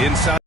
Inside,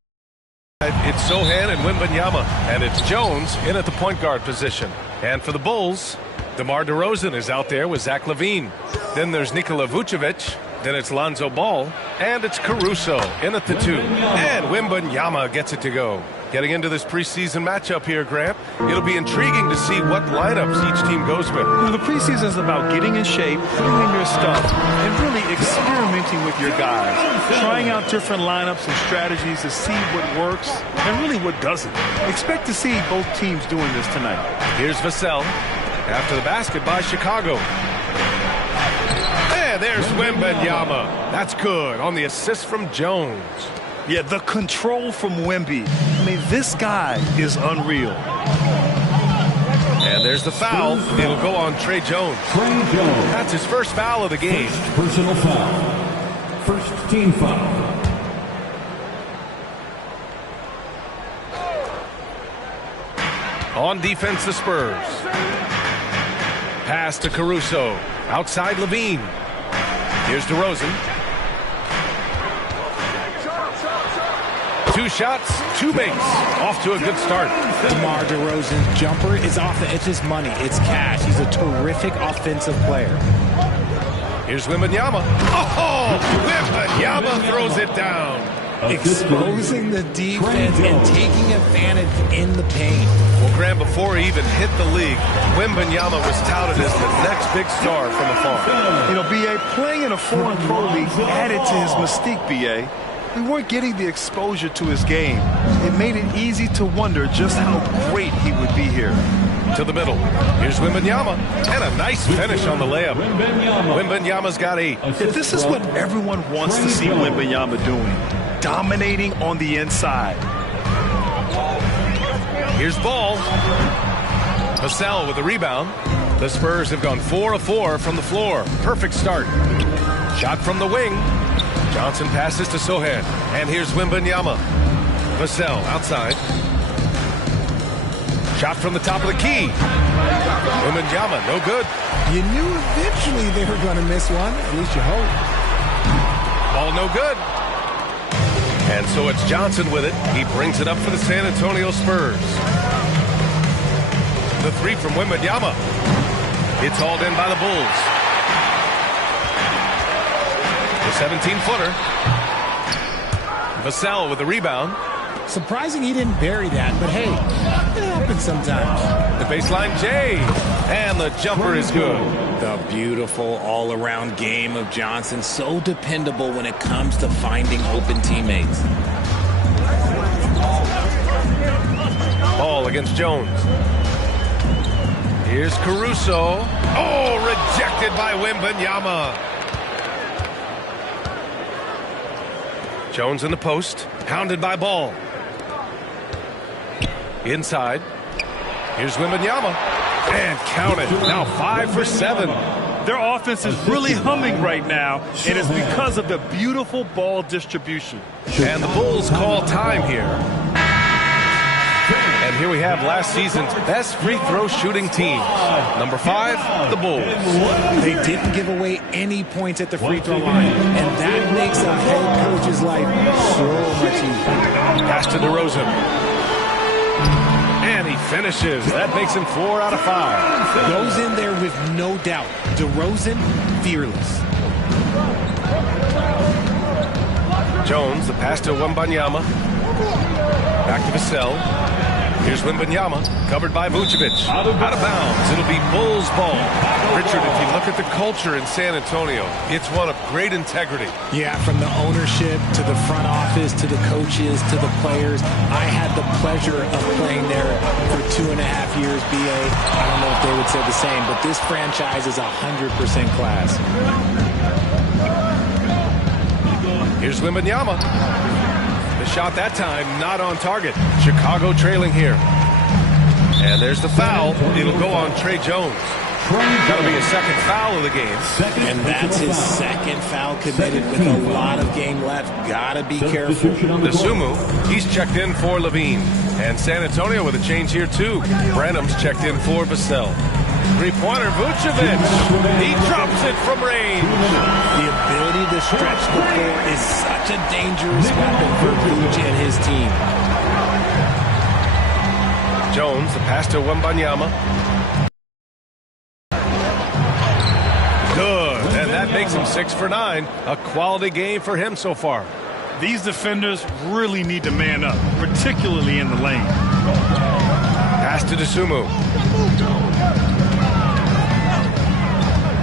it's Sohan and Wembanyama, and it's Jones in at the point guard position. And for the Bulls, DeMar DeRozan is out there with Zach LaVine. Then there's Nikola Vucevic. Then it's Lonzo Ball, and it's Caruso in at the 2. And Wembanyama gets it to go. Getting into this preseason matchup here, Grant, it'll be intriguing to see what lineups each team goes with. Well, the preseason is about getting in shape, putting in your stuff, and really experimenting with your guys. Trying out different lineups and strategies to see what works and really what doesn't. Expect to see both teams doing this tonight. Here's Vassell after the basket by Chicago. There's Wembanyama. That's good on the assist from Jones. Yeah, the control from Wemby. I mean, this guy is unreal. And there's the foul. It'll go on Trey Jones. That's his first foul of the game. Personal foul. First team foul. On defense, the Spurs. Pass to Caruso. Outside LaVine. Here's DeRozan. 2 shots, 2 makes. Off to a good start. DeMar DeRozan's jumper is off the edge. It's money. It's cash. He's a terrific offensive player. Here's Wembanyama. Oh, Wembanyama throws it down. Exposing the defense and taking advantage in the paint. Well, Graham, before he even hit the league, Wembanyama was touted as the next big star from afar. You know, B.A., playing in a foreign pro league added to his mystique, B.A. We weren't getting the exposure to his game. It made it easy to wonder just how great he would be here. To the middle. Here's Wembanyama. And a nice finish on the layup. Wembanyama's got 8. This is what everyone wants to see Wembanyama doing. Dominating on the inside. Here's Ball. Vassell with the rebound. The Spurs have gone 4 of 4 from the floor. Perfect start. Shot from the wing. Johnson passes to Sohan. And here's Wembanyama. Vassell outside. Shot from the top of the key. Wembanyama, no good. You knew eventually they were going to miss one. At least you hope. Ball no good. And so it's Johnson with it. He brings it up for the San Antonio Spurs. The 3 from Wembanyama. It's hauled in by the Bulls. The 17-footer. Vassell with the rebound. Surprising he didn't bury that, but hey, it happens sometimes. The baseline J. And the jumper is good. The beautiful all-around game of Johnson. So dependable when it comes to finding open teammates. Ball against Jones. Here's Caruso. Oh, rejected by Wembanyama. Jones in the post. Hounded by Ball. Inside. Here's Wembanyama. And count it. Now 5 for 7. Their offense is really humming right now, and it's because of the beautiful ball distribution. And the Bulls call time here. And here we have last season's best free throw shooting team. Number 5, the Bulls. They didn't give away any points at the free throw line, and that makes a head coach's life so much easier. Pass to DeRozan. And he finishes. That makes him 4 out of 5. Goes in there with no doubt. DeRozan, fearless. Jones, the pass to Wembanyama. Back to Vassell. Here's Wembanyama, covered by Vucevic. Out of bounds. It'll be Bulls ball. Richard, if you look at the culture in San Antonio, it's one of great integrity. Yeah, from the ownership to the front office to the coaches to the players. I had the pleasure of playing there for 2.5 years, BA. I don't know if they would say the same, but this franchise is 100% class. Here's Wembanyama. The shot that time not on target. Chicago trailing here. And there's the foul. It'll go on Trey Jones. That'll be his second foul of the game. And that's his second foul committed with a lot of game left. Gotta be careful. The Sumu, he's checked in for LaVine. And San Antonio with a change here too. Branham's checked in for Vassell. Three-pointer, Vucevic. He drops it from range. The ability to stretch the floor is such a dangerous weapon for Vucevic, and team. Jones, the pass to Wembanyama. Good, and that makes him 6 for 9. A quality game for him so far. These defenders really need to man up, particularly in the lane. Pass to Dosunmu.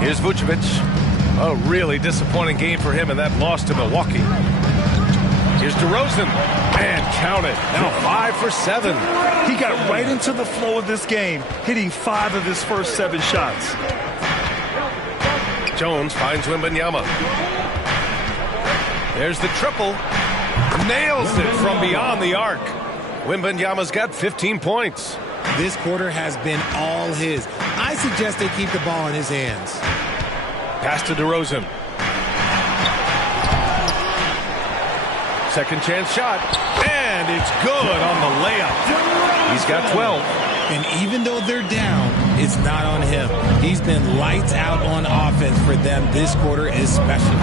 Here's Vucevic. A really disappointing game for him in that loss to Milwaukee. Here's DeRozan. And count it. Now 5 for 7. He got right into the flow of this game, hitting 5 of his first 7 shots. Jones finds Wembanyama. There's the triple. Nails it from beyond the arc. Wembanyama's got 15 points. This quarter has been all his. I suggest they keep the ball in his hands. Pass to DeRozan. Second chance shot. And it's good on the layup. He's got 12. And even though they're down, it's not on him. He's been lights out on offense for them this quarter especially.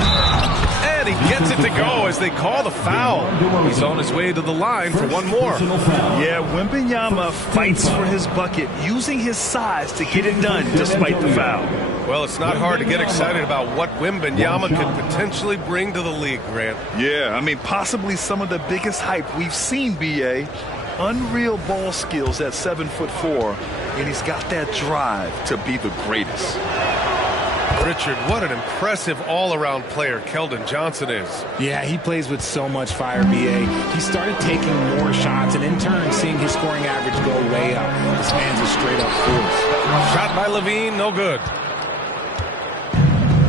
And he gets it to go as they call the foul. He's on his way to the line for one more. Yeah, Wembanyama fights for his bucket, using his size to get it done despite the foul. Well, it's not hard to get excited about what Wembanyama could potentially bring to the league, Grant. Yeah, I mean, possibly some of the biggest hype we've seen, B.A. Unreal ball skills at 7'4", and he's got that drive to be the greatest. Richard, what an impressive all-around player Keldon Johnson is. Yeah, he plays with so much fire, B.A. He started taking more shots, and in turn, seeing his scoring average go way up. This man's a straight-up force. Shot by Levine, no good.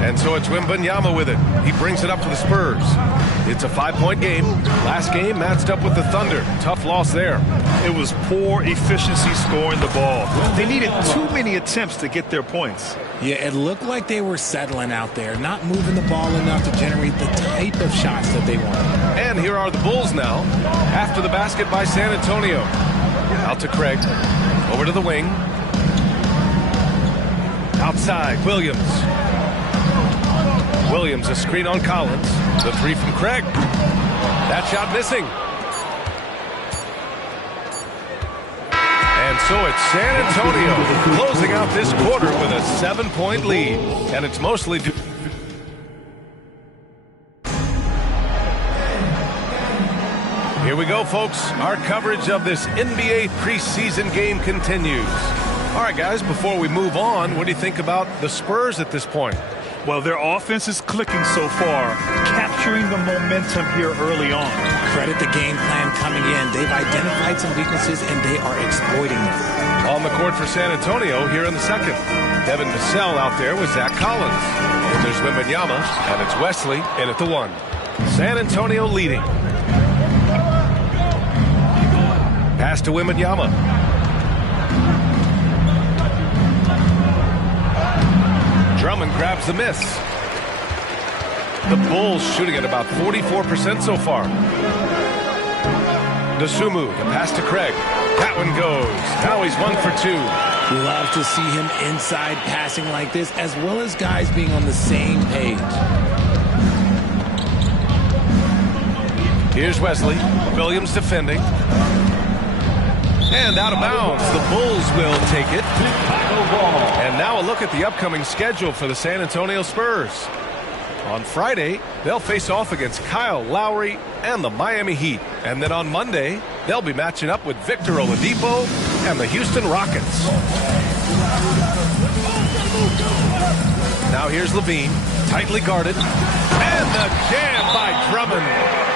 And so it's Wembanyama with it. He brings it up for the Spurs. It's a 5-point game. Last game matched up with the Thunder. Tough loss there. It was poor efficiency scoring the ball. They needed too many attempts to get their points. Yeah, it looked like they were settling out there, not moving the ball enough to generate the type of shots that they wanted. And here are the Bulls now. After the basket by San Antonio. Out to Craig. Over to the wing. Outside, Williams. Williams, a screen on Collins. The three from Craig. That shot missing. And so it's San Antonio closing out this quarter with a 7-point lead. And it's mostly... Here we go, folks. Our coverage of this NBA preseason game continues. All right, guys, before we move on, what do you think about the Spurs at this point? Well, their offense is clicking so far, capturing the momentum here early on. Credit the game plan coming in. They've identified some weaknesses, and they are exploiting them. On the court for San Antonio here in the second. Devin Vassell out there with Zach Collins. And there's Wembanyama, and it's Wesley in at the 1. San Antonio leading. Pass to Wembanyama. Drummond grabs the miss. The Bulls shooting at about 44% so far. Dosunmu, the pass to Craig. That one goes. Now he's 1 for 2. Love to see him inside passing like this, as well as guys being on the same page. Here's Wesley. Williams defending. And out of bounds. The Bulls will take it. And now a look at the upcoming schedule for the San Antonio Spurs. On Friday, they'll face off against Kyle Lowry and the Miami Heat. And then on Monday, they'll be matching up with Victor Oladipo and the Houston Rockets. Now here's Levine, tightly guarded. And the jam by Drummond.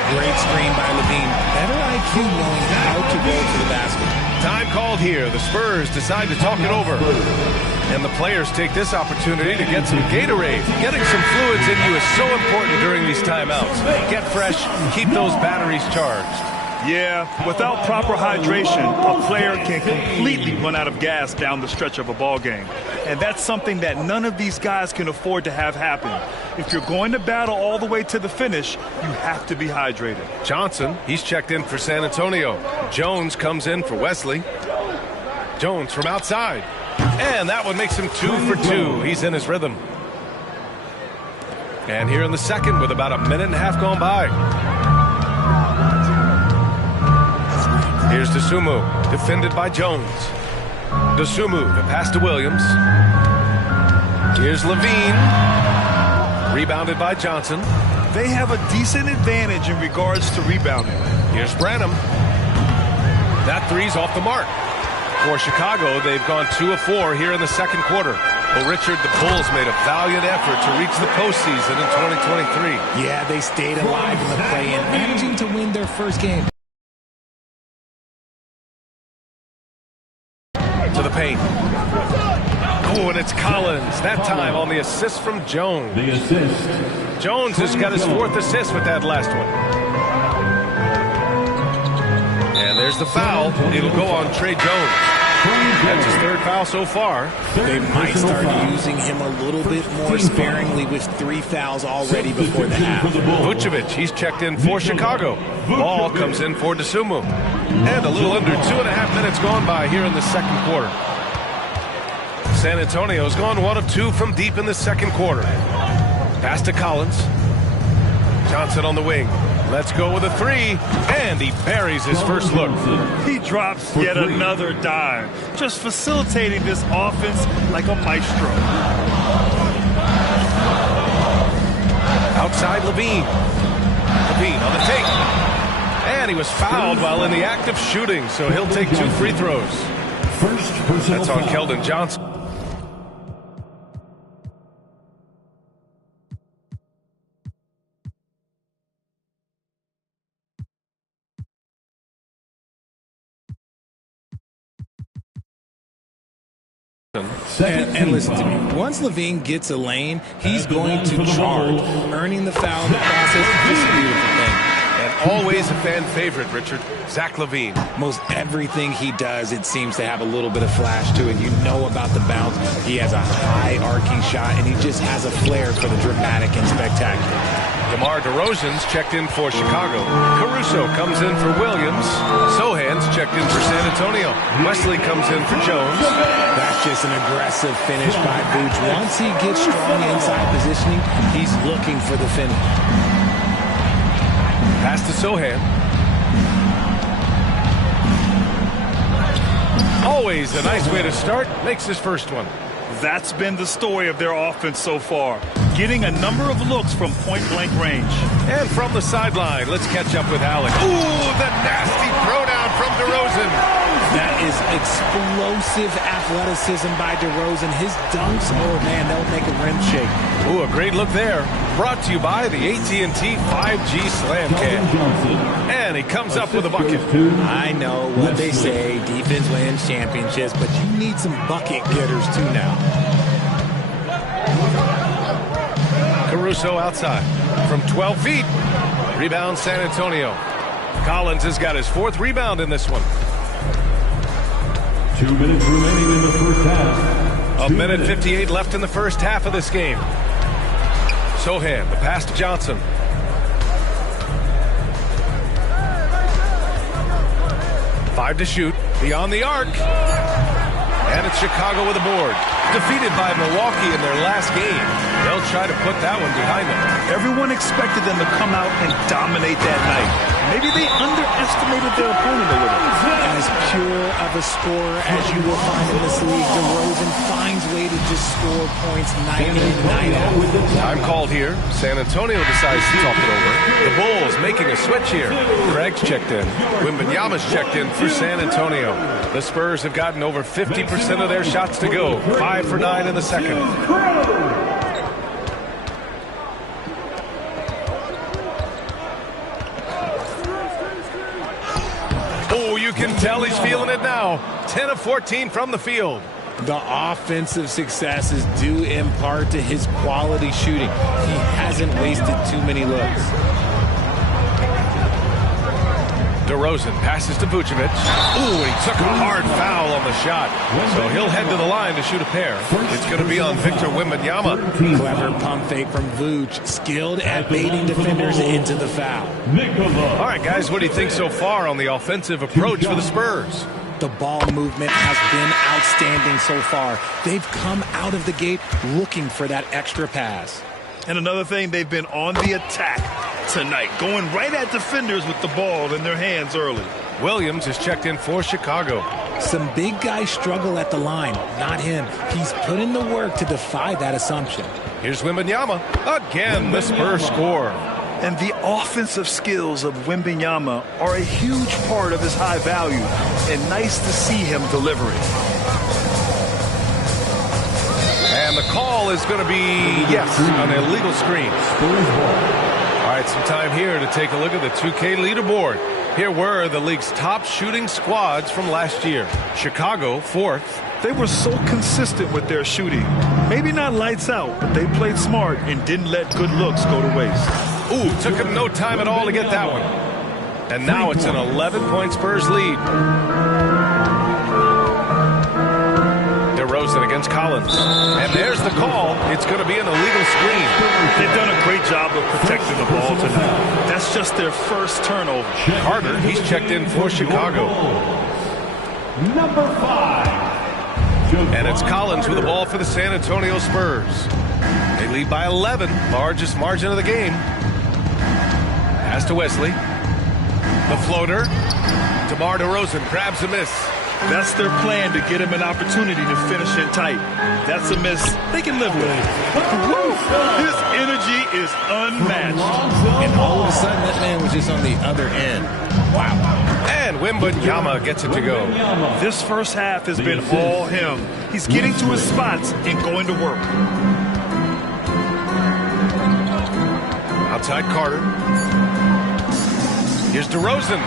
Great screen by Levine. Better IQ knowing how to go to the basket. Time called here. The Spurs decide to talk it over. And the players take this opportunity to get some Gatorade. Getting some fluids in you is so important during these timeouts. Get fresh, keep those batteries charged. Yeah, without proper hydration, a player can completely run out of gas down the stretch of a ball game. And that's something that none of these guys can afford to have happen. If you're going to battle all the way to the finish, you have to be hydrated. Johnson, he's checked in for San Antonio. Jones comes in for Wesley. Jones from outside. And that one makes him 2 for 2. He's in his rhythm. And here in the second with about a minute and a half gone by. Here's Dosunmu, defended by Jones. Dosunmu, the pass to Williams. Here's Levine, rebounded by Johnson. They have a decent advantage in regards to rebounding. Here's Branham. That three's off the mark. For Chicago, they've gone 2 of 4 here in the second quarter. Well, Richard, the Bulls made a valiant effort to reach the postseason in 2023. Yeah, they stayed alive in the play-in, managing to win their first game. To the paint. Oh, and it's Collins. That time on the assist from Jones. The assist. Jones has got his 4th assist with that last one. And there's the foul. It'll go on Trey Jones. That's his 3rd foul so far. They might start using him a little bit more sparingly with 3 fouls already before the half. Vucevic, he's checked in for Chicago. Ball comes in for Dosunmu. And a little under 2.5 minutes gone by here in the second quarter. San Antonio's gone 1 of 2 from deep in the second quarter. Pass to Collins. Johnson on the wing. Let's go with a 3. And he buries his first look. He drops yet another dime, just facilitating this offense like a maestro. Outside Levine. Levine on the take. And he was fouled while in the act of shooting, so he'll take 2 free throws. That's on Keldon Johnson. And listen to me. Once Levine gets a lane, he's going to charge. Earning the foul in the process is just a beautiful thing. And always a fan favorite, Richard. Zach LaVine. Most everything he does, it seems to have a little bit of flash to it. You know about the bounce. He has a high arcing shot, and he just has a flair for the dramatic and spectacular. DeMar DeRozan's checked in for Chicago. Caruso comes in for Williams. Sohan's checked in for San Antonio. Wesley comes in for Jones. That's just an aggressive finish by Vooch. Once he gets strong inside positioning, he's looking for the finish. Pass to Sohan. Always a nice way to start. Makes his first one. That's been the story of their offense so far. Getting a number of looks from point-blank range. And from the sideline, let's catch up with Alec. Ooh, the nasty throwdown from DeRozan. That is explosive athleticism by DeRozan. His dunks, oh man, they'll make a rim shake. Ooh, a great look there. Brought to you by the AT&T 5G Slam Cam. And he comes up with a bucket. I know what they say, defense wins championships, but you need some bucket getters too now. Caruso outside from 12 feet. Rebound San Antonio. Collins has got his 4th rebound in this one. 2 minutes remaining in the first half. 1:58 left in the first half of this game. Sohan, the pass to Johnson. Five to shoot. Beyond the arc. And it's Chicago with a board. Defeated by Milwaukee in their last game. They'll try to put that one behind them. Everyone expected them to come out and dominate that night. Maybe they underestimated their opponent a little. As pure of a scorer as you will find in this league, DeRozan finds way to just score points night in, night out. Time called here. San Antonio decides to talk it over. The Bulls making a switch here. Craig's checked in. Wembanyama's checked in for San Antonio. The Spurs have gotten over 50% of their shots to go. 5 for 9 in the second. Oh, you can tell he's feeling it now. 10 of 14 from the field. The offensive success is due in part to his quality shooting. He hasn't wasted too many looks. DeRozan passes to Vucevic. Ooh, he took a hard foul on the shot. So he'll head to the line to shoot a pair. It's going to be on Victor Wembanyama. Clever pump fake from Vooch. Skilled at baiting defenders into the foul. All right, guys, what do you think so far on the offensive approach for the Spurs? The ball movement has been outstanding so far. They've come out of the gate looking for that extra pass. And another thing, they've been on the attack tonight, going right at defenders with the ball in their hands early. Williams is checked in for Chicago. Some big guys struggle at the line, not him. He's put in the work to defy that assumption. Here's Wembanyama. Again, the Spurs score. And the offensive skills of Wembanyama are a huge part of his high value, and nice to see him delivering. And the call is going to be, yes, an illegal screen. All right, some time here to take a look at the 2K leaderboard. Here were the league's top shooting squads from last year. Chicago, 4th. They were so consistent with their shooting. Maybe not lights out, but they played smart and didn't let good looks go to waste. Ooh, took him no time at all to get that one. And now it's an 11-point Spurs lead. DeRozan against Collins. And there's the call. It's going to be an illegal screen. They've done a great job of protecting the ball tonight. That's just their first turnover. Carter, he's checked in for Chicago. Number 5. And it's Collins with the ball for the San Antonio Spurs. They lead by 11, largest margin of the game. Pass to Wesley. The floater. DeMar DeRozan grabs a miss. That's their plan, to get him an opportunity to finish it tight. That's a miss they can live with. His energy is unmatched. And all of a sudden, that man was just on the other end. Wow. And Wembanyama gets it to go. This first half has been all him. He's getting to his spots and going to work. Outside Carter. Here's DeRozan.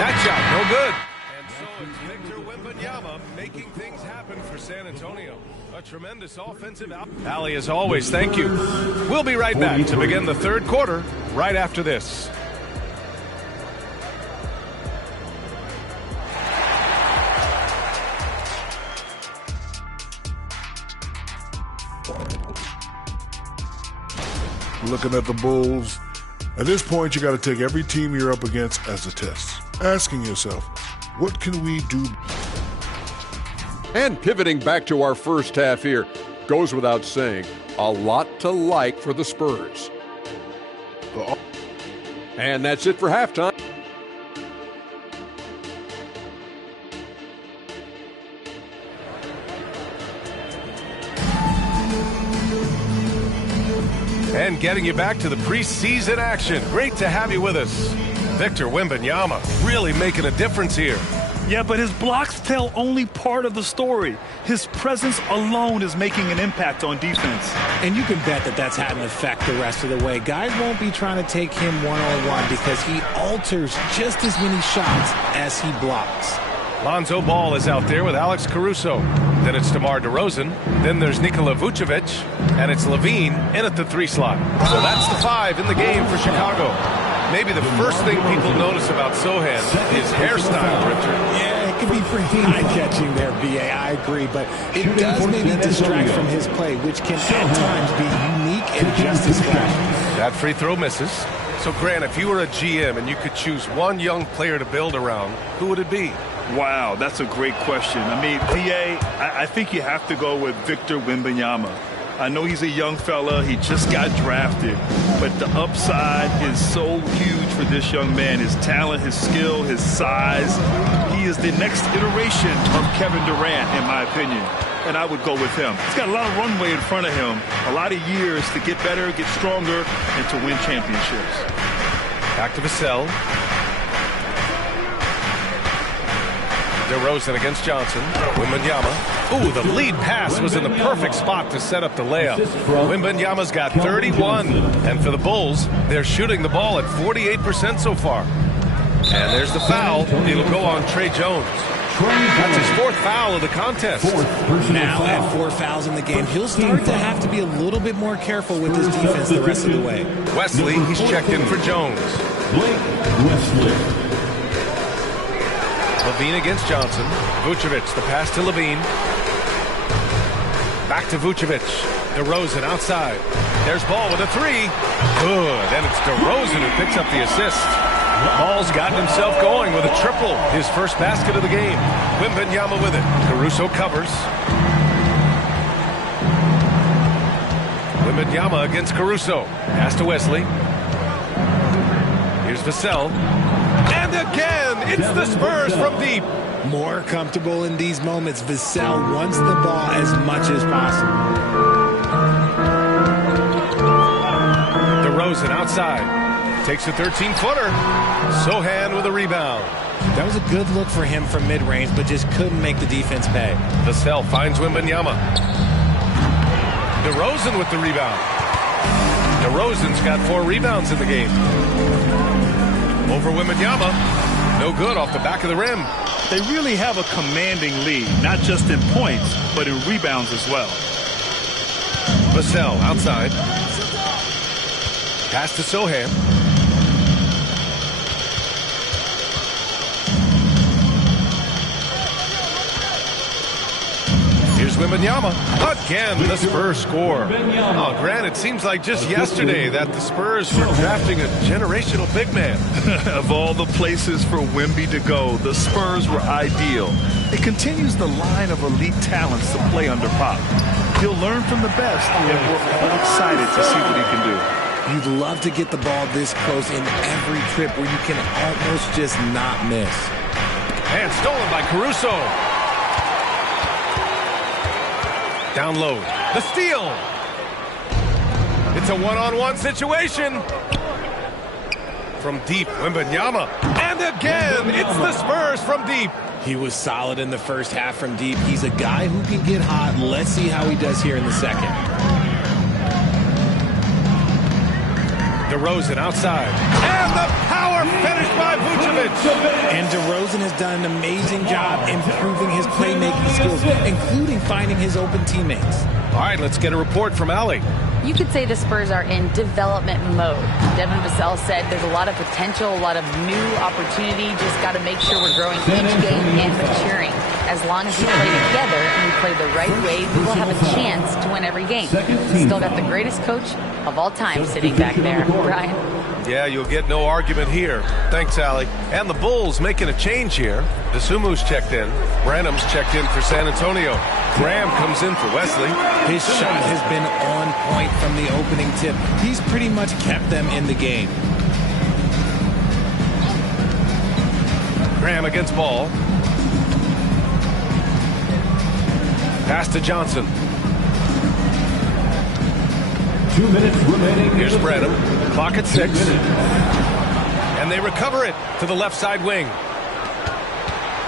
That shot, no good. And so it's Victor Wembanyama making things happen for San Antonio. A tremendous offensive out. Allie, as always, thank you. We'll be right back to begin the third quarter right after this. Looking at the Bulls, at this point you got to take every team you're up against as a test, asking yourself, what can we do? And pivoting back to our first half here, goes without saying, a lot to like for the Spurs. And that's it for halftime. And getting you back to the preseason action. Great to have you with us. Victor Wembanyama really making a difference here. Yeah, but his blocks tell only part of the story. His presence alone is making an impact on defense. And you can bet that that's had an effect the rest of the way. Guys won't be trying to take him one-on-one because he alters just as many shots as he blocks. Lonzo Ball is out there with Alex Caruso. Then it's DeMar DeRozan. Then there's Nikola Vucevic. And it's Levine in at the 3 slot. So that's the 5 in the game for Chicago. Maybe the first thing people notice about Sohan is hairstyle, Richard. Yeah, it can be pretty eye-catching there, B.A. I agree. But it does maybe distract from his play, which can at times be unique and just as flashy. That free throw misses. So, Grant, if you were a GM and you could choose one young player to build around, who would it be? Wow, that's a great question. I mean, PA, I think you have to go with Victor Wembanyama. I know he's a young fella. He just got drafted. But the upside is so huge for this young man. His talent, his skill, his size. He is the next iteration of Kevin Durant, in my opinion. And I would go with him. He's got a lot of runway in front of him. A lot of years to get better, get stronger, and to win championships. Back to Vassell. DeRozan against Johnson. Wembanyama. Ooh, the lead pass was in the perfect spot to set up the layup. Wembanyama's got 31. And for the Bulls, they're shooting the ball at 48% so far. And there's the foul. It'll go on Trey Jones. That's his 4th foul of the contest. Now at 4 fouls in the game, he'll start to have to be a little bit more careful with his defense the rest of the way. Wesley, he's checked in for Jones. Levine against Johnson. Vucevic, the pass to Levine. Back to Vucevic. DeRozan outside. There's Ball with a 3. Good. And it's DeRozan who picks up the assist. Ball's gotten himself going with a triple. His first basket of the game. Wembanyama with it. Caruso covers. Wembanyama against Caruso. Pass to Wesley. Here's Vassell. And again, it's the Spurs from deep. More comfortable in these moments. Vassell wants the ball as much as possible. DeRozan outside. Takes a 13-footer. Sohan with a rebound. That was a good look for him from mid-range, but just couldn't make the defense pay. Vassell finds Wembanyama. DeRozan with the rebound. DeRozan's got 4 rebounds in the game. Over Wembanyama. No good off the back of the rim. They really have a commanding lead, not just in points, but in rebounds as well. Vassell outside. Pass to Sohan. Here's Wembanyama. Again, the Spurs score. Oh, Grant, it seems like just yesterday that the Spurs were drafting a generational big man. Of all the places for Wemby to go, the Spurs were ideal. It continues the line of elite talents to play under Pop. He'll learn from the best, and we're all excited to see what he can do. You'd love to get the ball this close in every trip where you can almost just not miss. And stolen by Caruso. Down low. The steal. It's a one-on-one situation. From deep, Wembanyama. And again, it's the Spurs from deep. He was solid in the first half from deep. He's a guy who can get hot. Let's see how he does here in the second. DeRozan outside. And the power finish by Vucevic. And DeRozan has done an amazing job improving his playmaking skills, including finding his open teammates. All right, let's get a report from Allie. You could say the Spurs are in development mode. Devin Vassell said there's a lot of potential, a lot of new opportunity. Just got to make sure we're growing each game and maturing. As long as we play together and we play the right way, we will have a chance to win every game. Still got the greatest coach of all time sitting back there. Brian? Yeah, you'll get no argument here. Thanks, Allie. And the Bulls making a change here. Desumu's checked in. Branham's checked in for San Antonio. Graham comes in for Wesley. His shot has been on point from the opening tip. He's pretty much kept them in the game. Graham against Ball. Pass to Johnson. 2 minutes remaining. Here's Branham. Clock at 6. And they recover it to the left side wing.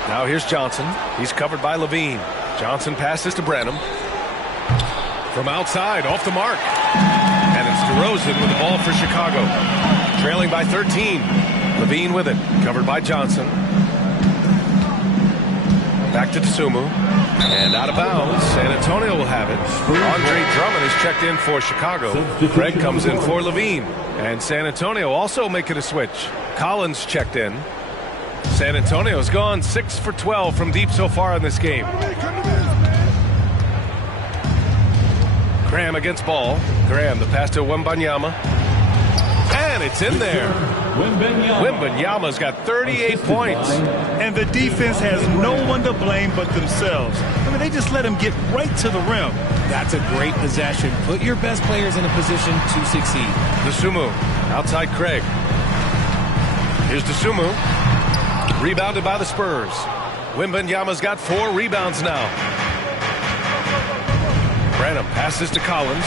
Now here's Johnson. He's covered by Levine. Johnson passes to Branham. From outside, off the mark. And it's DeRozan with the ball for Chicago. Trailing by 13. Levine with it. Covered by Johnson. Back to Dosunmu. And out of bounds. San Antonio will have it. Andre Drummond is checked in for Chicago. Craig comes in for Levine. And San Antonio also making a switch. Collins checked in. San Antonio's gone 6 for 12 from deep so far in this game. Graham against Ball. Graham, the pass to Wembanyama. And it's in there. Wembanyama's got 38 points. And the defense has no one to blame but themselves. I mean, they just let him get right to the rim. That's a great possession. Put your best players in a position to succeed. Dosunmu, outside Craig. Here's Dosunmu. Rebounded by the Spurs. Wembanyama's got 4 rebounds now. Branham passes to Collins.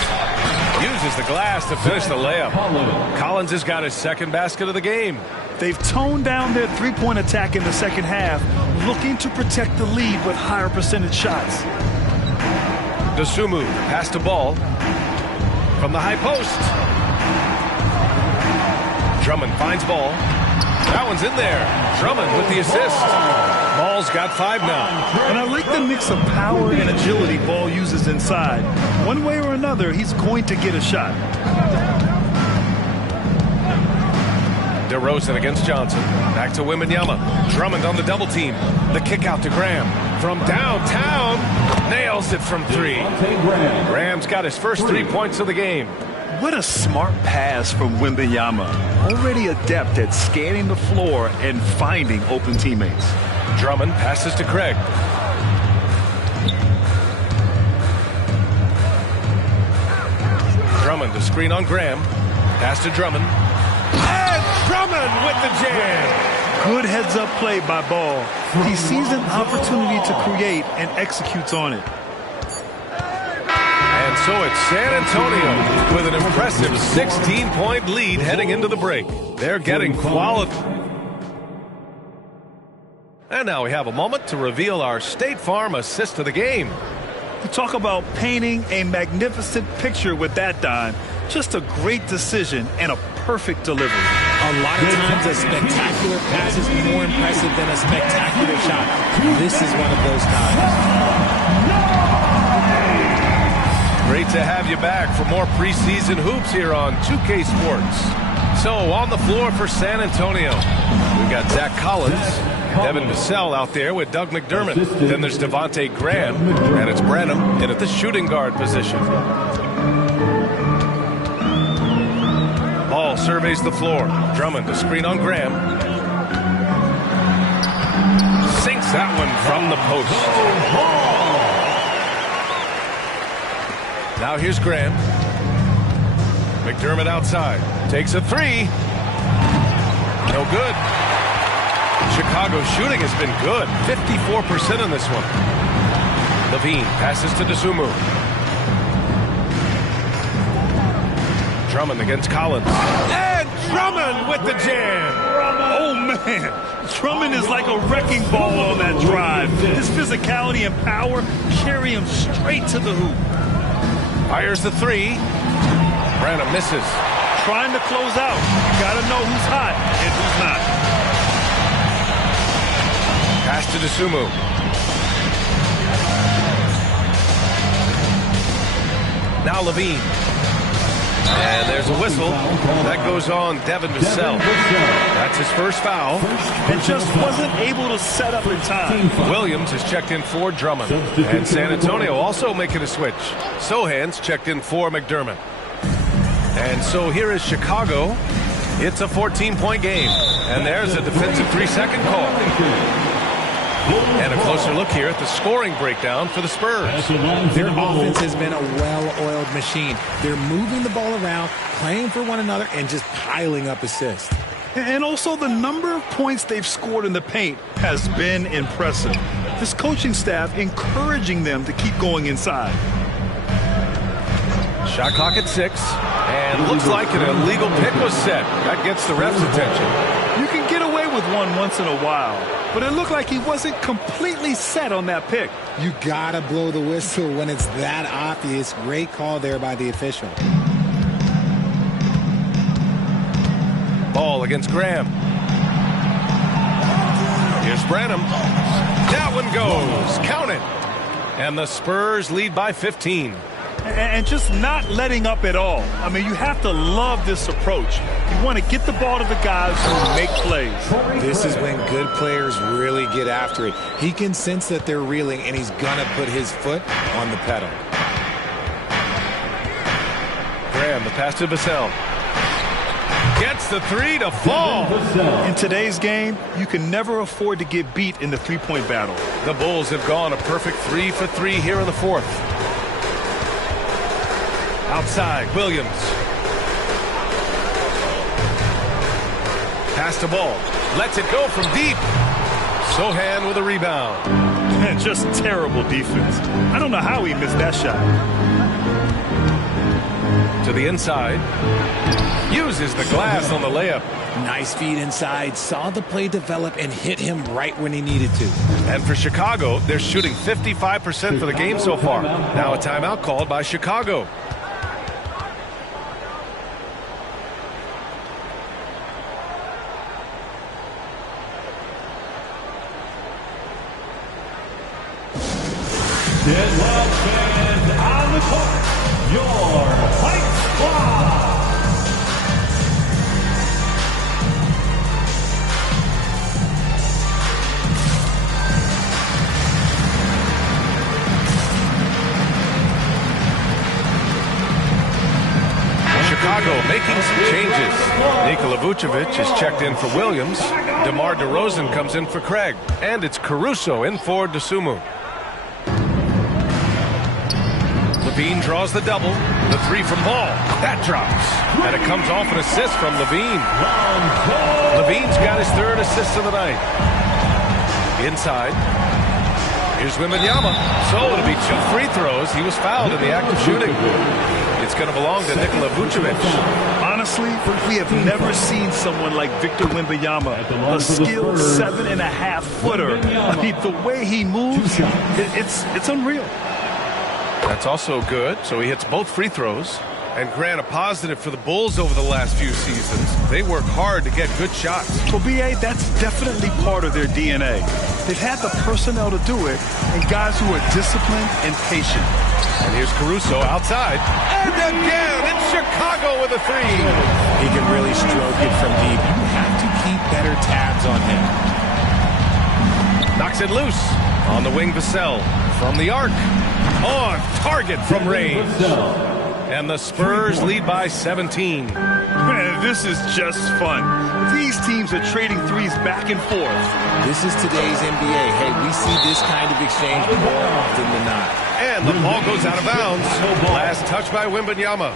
Uses the glass to finish the layup. Collins has got his second basket of the game. They've toned down their three-point attack in the second half, looking to protect the lead with higher percentage shots. Dosunmu, pass to Ball. From the high post. Drummond finds Ball. That one's in there. Drummond with the assist. Ball's got 5 now. And I like the mix of power and agility Ball uses inside. One way or another, he's going to get a shot. DeRozan against Johnson. Back to Wembanyama. Drummond on the double team. The kick out to Graham. From downtown. Nails it from 3. Graham's got his first 3 points of the game. What a smart pass from Wembanyama. Already adept at scanning the floor and finding open teammates. Drummond passes to Craig. Drummond to screen on Graham. Pass to Drummond. And Drummond with the jam. Good heads-up play by Ball. He sees an opportunity to create and executes on it. And so it's San Antonio with an impressive 16-point lead heading into the break. They're getting quality. And now we have a moment to reveal our State Farm assist of the game. You talk about painting a magnificent picture with that dime. Just a great decision and a perfect delivery. A lot of times a spectacular pass is more impressive than a spectacular shot. This is one of those times. Great to have you back for more preseason hoops here on 2K Sports. So on the floor for San Antonio, we've got Zach Collins, Devin Vassell out there with Doug McDermott. Then there's Devontae Graham, and it's Branham in at the shooting guard position. Ball surveys the floor. Drummond to screen on Graham. Sinks that one from the post. Now here's Graham. McDermott outside. Takes a three. No good. Chicago's shooting has been good. 54% in this one. Levine passes to Dosunmu. Drummond against Collins. And Drummond with the jam. Oh, man. Drummond is like a wrecking ball on that drive. His physicality and power carry him straight to the hoop. Fires the three. Branham misses. Trying to close out. You got to know who's hot and who's not. Pass to Dosunmu. Now Levine. And there's a whistle. That goes on Devin Vassell. That's his first foul. And just wasn't able to set up in time. Williams is checked in for Drummond. And San Antonio also making a switch. Sohan's checked in for McDermott. And so here is Chicago. It's a 14-point game. And there's a defensive 3-second call. And a closer look here at the scoring breakdown for the Spurs. Their offense has been a well-oiled machine. They're moving the ball around, playing for one another, and just piling up assists. And also the number of points they've scored in the paint has been impressive. This coaching staff encouraging them to keep going inside. Shot clock at 6. And looks like an illegal pick was set. That gets the ref's attention. You can get away with one once in a while, but it looked like he wasn't completely set on that pick. You gotta blow the whistle when it's that obvious. Great call there by the official. Ball against Graham. Here's Branham. That one goes. Count it. And the Spurs lead by 15. And just not letting up at all. I mean, you have to love this approach. You want to get the ball to the guys who make plays. This is when good players really get after it. He can sense that they're reeling, and he's going to put his foot on the pedal. Graham, the pass to Vassell. Gets the three to fall. In today's game, you can never afford to get beat in the three-point battle. The Bulls have gone a perfect 3 for 3 here in the fourth. Outside, Williams. Pass to Ball. Lets it go from deep. Sohan with a rebound. Man, just terrible defense. I don't know how he missed that shot. To the inside. Uses the glass on the layup. Nice feed inside. Saw the play develop and hit him right when he needed to. And for Chicago, they're shooting 55% for the game so far. Now a timeout called by Chicago. Deadlock fans on the court, your White Squad. Chicago making some changes. Nikola Vucevic is checked in for Williams. DeMar DeRozan comes in for Craig. And it's Caruso in for Dosunmu. Levine draws the double. The three from Ball. That drops. And it comes off an assist from Levine. Levine's got his third assist of the night. Inside. Here's Wembanyama. So it'll be 2 free throws. He was fouled in the act of shooting. It's going to belong to Nikola Vucevic. Honestly, we have never seen someone like Victor Wembanyama, a skilled 7.5-footer. I mean, the way he moves, it's unreal. That's also good. So he hits both free throws. And Grant, a positive for the Bulls over the last few seasons. They work hard to get good shots. For BA, that's definitely part of their DNA. They've had the personnel to do it, and guys who are disciplined and patient. And here's Caruso outside. And again, it's Chicago with a three. He can really stroke it from deep. You have to keep better tabs on him. Knocks it loose. On the wing, Vassell. From the arc. On target from range. And the Spurs lead by 17. Man, this is just fun. These teams are trading threes back and forth. This is today's NBA. Hey, we see this kind of exchange more often than not. And the ball goes out of bounds. Last touch by Wembanyama.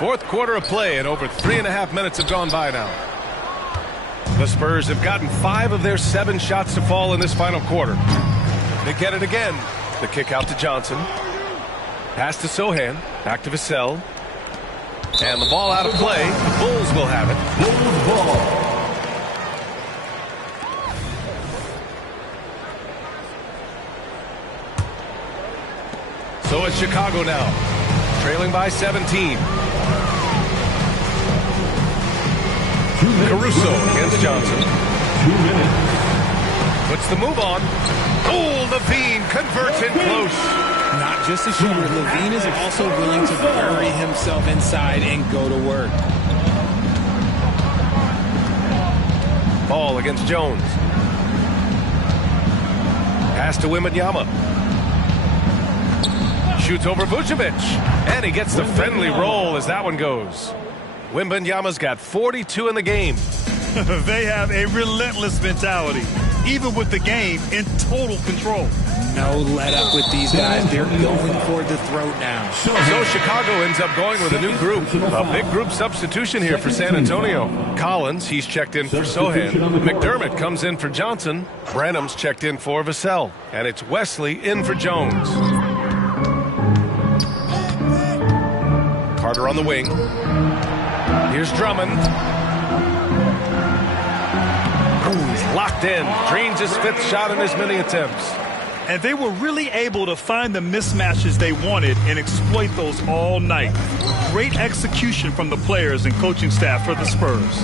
Fourth quarter of play, and over 3.5 minutes have gone by now. The Spurs have gotten 5 of their 7 shots to fall in this final quarter. They get it again. The kick out to Johnson. Pass to Sohan. Back to Vassell. And the ball out of play. The Bulls will have it. Bulls ball. So it's Chicago now. Trailing by 17. Caruso against Johnson. 2 minutes. Puts the move on. Oh, Levine converts it close. Not just a shooter, Levine is also willing to bury himself inside and go to work. Ball against Jones. Pass to Wembanyama. Shoots over Vucevic. And he gets the friendly roll as that one goes. Wembanyama's got 42 in the game. They have a relentless mentality, even with the game in total control. No let up with these guys. They're going for the throat now. So Chicago ends up going with a new group. A big group substitution here for San Antonio. Collins, he's checked in for Sohan. McDermott comes in for Johnson. Branham's checked in for Vassell. And it's Wesley in for Jones. Carter on the wing. Here's Drummond. He's locked in. Drains his 5th shot in his many attempts. And they were really able to find the mismatches they wanted and exploit those all night. Great execution from the players and coaching staff for the Spurs.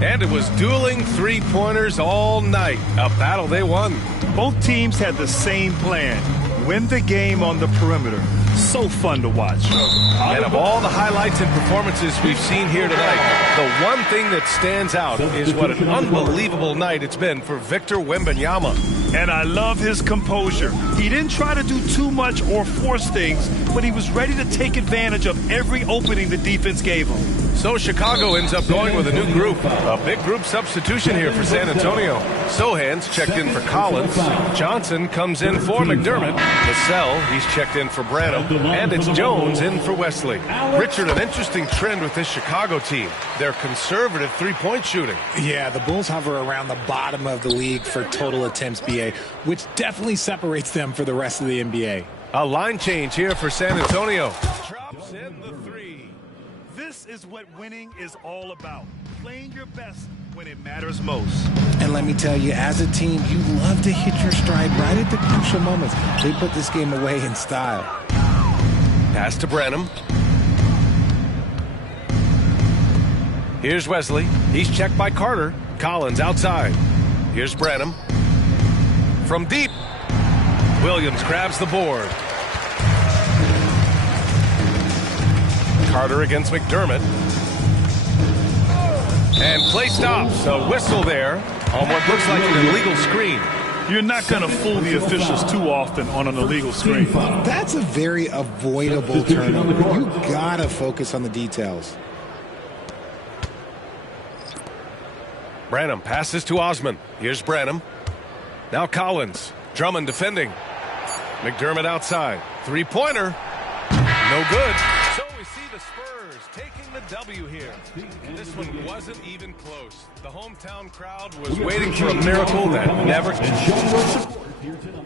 And it was dueling three-pointers all night. A battle they won. Both teams had the same plan. Win the game on the perimeter. So fun to watch. And of all the highlights and performances we've seen here tonight, the one thing that stands out is what an unbelievable night it's been for Victor Wembanyama. And I love his composure. He didn't try to do too much or force things, but he was ready to take advantage of every opening the defense gave him. So Chicago ends up going with a new group. A big group substitution here for San Antonio. Sohan's checked in for Collins. Johnson comes in for McDermott. Vassell, he's checked in for Branham. And it's Jones in for Wesley. Richard, an interesting trend with this Chicago team. They're conservative three-point shooting. Yeah, the Bulls hover around the bottom of the league for total attempts, BA, which definitely separates them for the rest of the NBA. A line change here for San Antonio. Drops in the three. This is what winning is all about. Playing your best when it matters most. And let me tell you, as a team, you love to hit your stride right at the crucial moments. They put this game away in style. Pass to Branham. Here's Wesley. He's checked by Carter. Collins outside. Here's Branham. From deep. Williams grabs the board. Carter against McDermott. And play stops. A whistle there on what looks like an illegal screen. You're not going to fool the officials too often on an illegal screen. That's a very avoidable turnover. You gotta focus on the details. Branham passes to Osman. Here's Branham. Now Collins. Drummond defending. McDermott outside. Three-pointer. No good. So we see the Spurs taking the W here. This one wasn't even close. The hometown crowd was waiting for a miracle that never came.